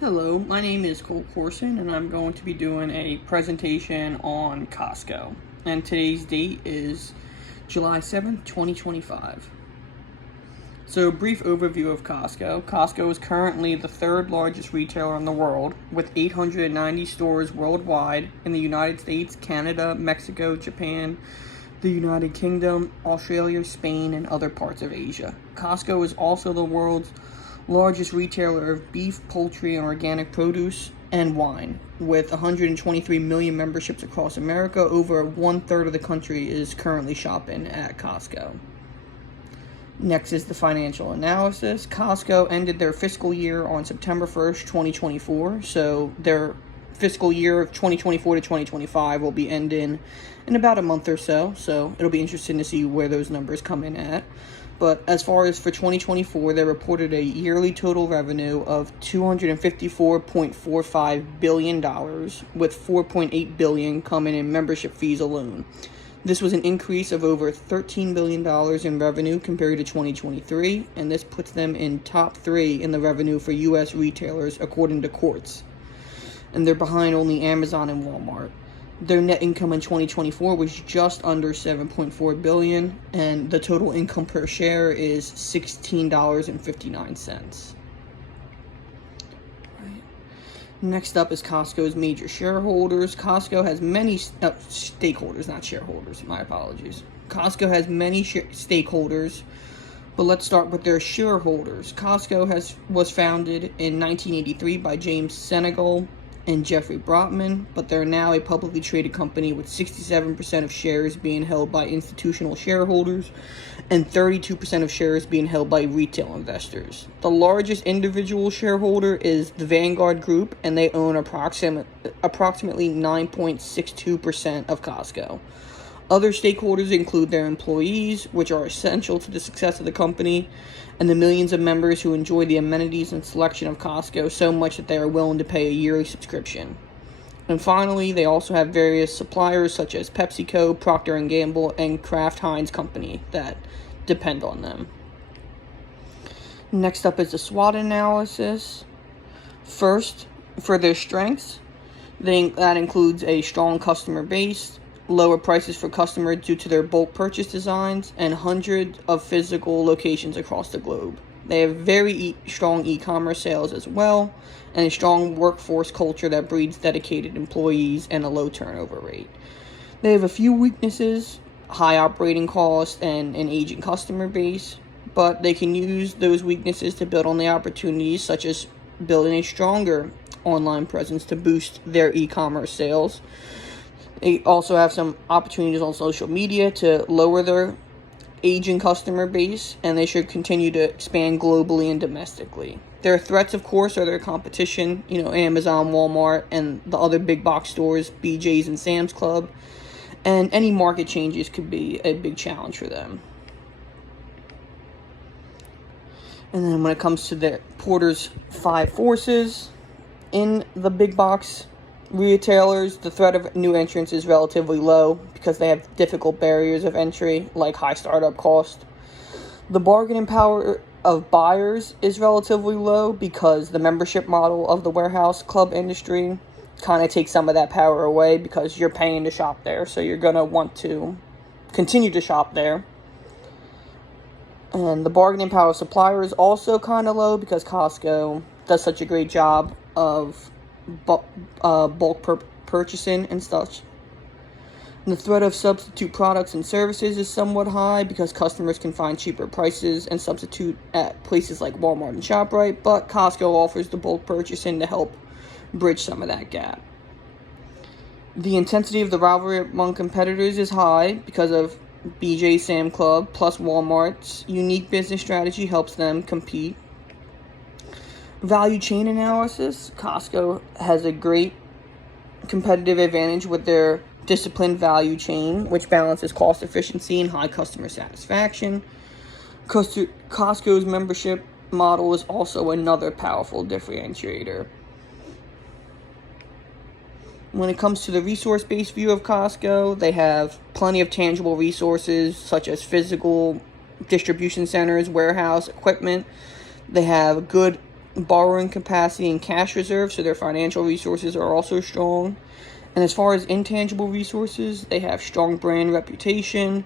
Hello, my name is Cole Corson, and I'm going to be doing a presentation on Costco. And today's date is July 7th, 2025. So, a brief overview of Costco. Costco is currently the third largest retailer in the world, with 890 stores worldwide in the United States, Canada, Mexico, Japan, the United Kingdom, Australia, Spain, and other parts of Asia. Costco is also the world's largest retailer of beef, poultry, and organic produce and wine. With 123 million memberships across America, over 1/3 of the country is currently shopping at Costco. Next is the financial analysis. Costco ended their fiscal year on September 1st, 2024. So their fiscal year of 2024 to 2025 will be ending in about a month or so. So it'll be interesting to see where those numbers come in at. But as far as for 2024, they reported a yearly total revenue of $254.45 billion, with $4.8 billion coming in membership fees alone. This was an increase of over $13 billion in revenue compared to 2023, and this puts them in top 3 in the revenue for U.S. retailers according to Quartz. And they're behind only Amazon and Walmart. Their net income in 2024 was just under $7.4 billion, and the total income per share is $16.59. Next up is Costco's major shareholders. Costco has many stakeholders, not shareholders, my apologies. Costco has many stakeholders, but let's start with their shareholders. Costco was founded in 1983 by James Senegal and Jeffrey Brotman, but they're now a publicly traded company with 67% of shares being held by institutional shareholders and 32% of shares being held by retail investors. The largest individual shareholder is the Vanguard Group, and they own approximately 9.62% of Costco. Other stakeholders include their employees, which are essential to the success of the company, and the millions of members who enjoy the amenities and selection of Costco so much that they are willing to pay a yearly subscription. And finally, they also have various suppliers such as PepsiCo, Procter & Gamble, and Kraft Heinz Company that depend on them. Next up is the SWOT analysis. First, for their strengths, that includes a strong customer base, lower prices for customers due to their bulk purchase designs, and hundreds of physical locations across the globe. They have very strong e-commerce sales as well, and a strong workforce culture that breeds dedicated employees and a low turnover rate. They have a few weaknesses: high operating costs and an aging customer base, but they can use those weaknesses to build on the opportunities, such as building a stronger online presence to boost their e-commerce sales. They also have some opportunities on social media to lower their aging customer base, and they should continue to expand globally and domestically. Their threats, of course, are their competition, Amazon, Walmart, and the other big box stores, BJ's and Sam's Club, and any market changes could be a big challenge for them. And then when it comes to the Porter's 5 forces in the big box retailers, the threat of new entrants is relatively low because they have difficult barriers of entry like high startup cost. The bargaining power of buyers is relatively low because the membership model of the warehouse club industry kind of takes some of that power away because you're paying to shop there, so you're going to want to continue to shop there. And the bargaining power of suppliers is also kind of low because Costco does such a great job of bulk purchasing and such. And the threat of substitute products and services is somewhat high because customers can find cheaper prices and substitute at places like Walmart and ShopRite, but Costco offers the bulk purchasing to help bridge some of that gap. The intensity of the rivalry among competitors is high because of BJ Sam Club, plus Walmart's unique business strategy helps them compete. Value chain analysis. Costco has a great competitive advantage with their disciplined value chain, which balances cost efficiency and high customer satisfaction. Costco's membership model is also another powerful differentiator. When it comes to the resource-based view of Costco, they have plenty of tangible resources such as physical distribution centers, warehouse, equipment. They have good borrowing capacity and cash reserves, so their financial resources are also strong. And as far as intangible resources, they have strong brand reputation,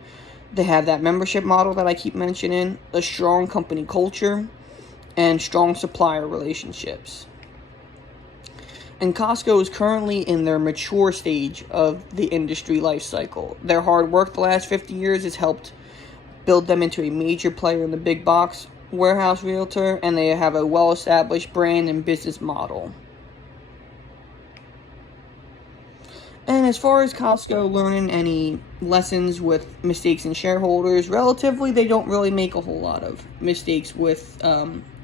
they have that membership model that I keep mentioning, a strong company culture, and strong supplier relationships. And Costco is currently in their mature stage of the industry life cycle. Their hard work the last 50 years has helped build them into a major player in the big box warehouse realtor, and they have a well-established brand and business model. And as far as Costco learning any lessons with mistakes in shareholders, relatively they don't really make a whole lot of mistakes with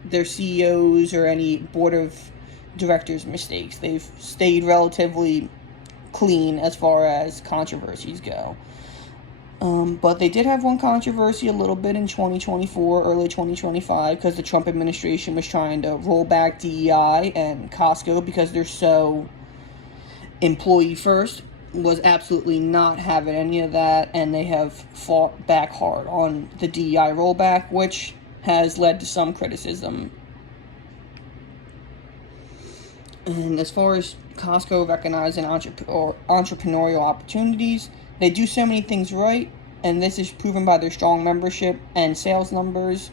their CEOs or any board of directors' mistakes. They've stayed relatively clean as far as controversies go. But they did have one controversy a little bit in 2024, early 2025, because the Trump administration was trying to roll back DEI, and Costco, because they're so employee first, was absolutely not having any of that, and they have fought back hard on the DEI rollback, which has led to some criticism. And as far as Costco recognizing entrepreneurial opportunities, they do so many things right, and this is proven by their strong membership and sales numbers.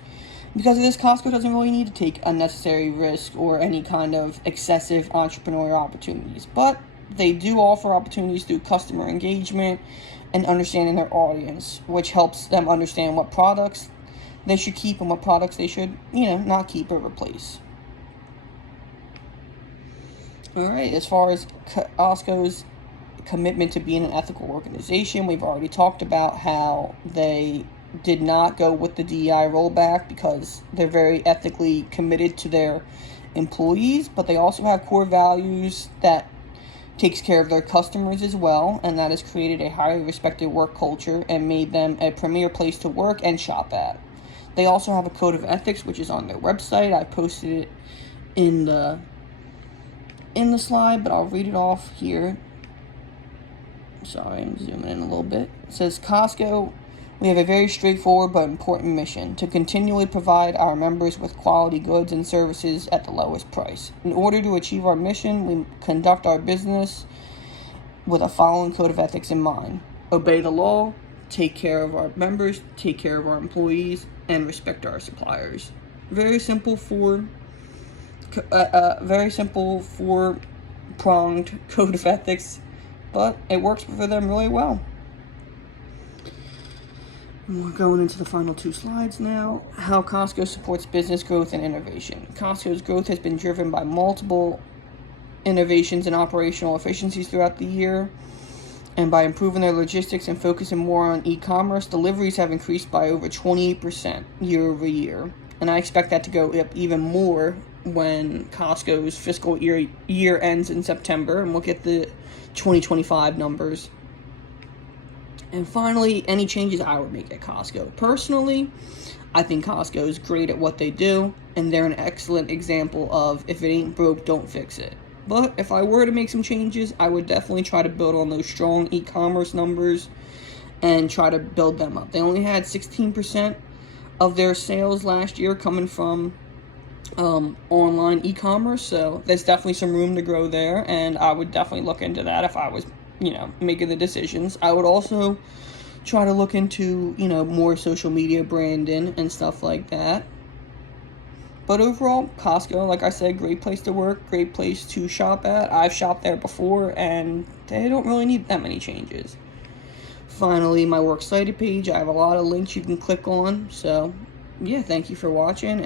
Because of this, Costco doesn't really need to take unnecessary risk or any kind of excessive entrepreneurial opportunities. But they do offer opportunities through customer engagement and understanding their audience, which helps them understand what products they should keep and what products they should, not keep or replace. Alright, as far as Costco's commitment to being an ethical organization, we've already talked about how they did not go with the DEI rollback because they're very ethically committed to their employees, but they also have core values that takes care of their customers as well, and that has created a highly respected work culture and made them a premier place to work and shop at. They also have a code of ethics, which is on their website. I posted it in the slide, but I'll read it off here. Sorry, I'm zooming in a little bit. It says, Costco, we have a very straightforward but important mission to continually provide our members with quality goods and services at the lowest price. In order to achieve our mission, we conduct our business with a following code of ethics in mind: obey the law, take care of our members, take care of our employees, and respect our suppliers. Very simple four-pronged code of ethics, but it works for them really well. We're going into the final two slides now. How Costco supports business growth and innovation. Costco's growth has been driven by multiple innovations and operational efficiencies throughout the year. And by improving their logistics and focusing more on e-commerce, deliveries have increased by over 28% year over year. And I expect that to go up even more when Costco's fiscal year ends in September, and we'll get the 2025 numbers. And finally, any changes I would make at Costco. Personally, I think Costco is great at what they do, and they're an excellent example of if it ain't broke, don't fix it. But if I were to make some changes, I would definitely try to build on those strong e-commerce numbers and try to build them up. They only had 16% of their sales last year coming from online e-commerce, so there's definitely some room to grow there, and I would definitely look into that if I was making the decisions. I would also try to look into, more social media branding and stuff like that. But overall, Costco, like I said, great place to work, great place to shop at. I've shopped there before, and they don't really need that many changes. Finally, my works cited page. I have a lot of links you can click on. So, yeah, thank you for watching.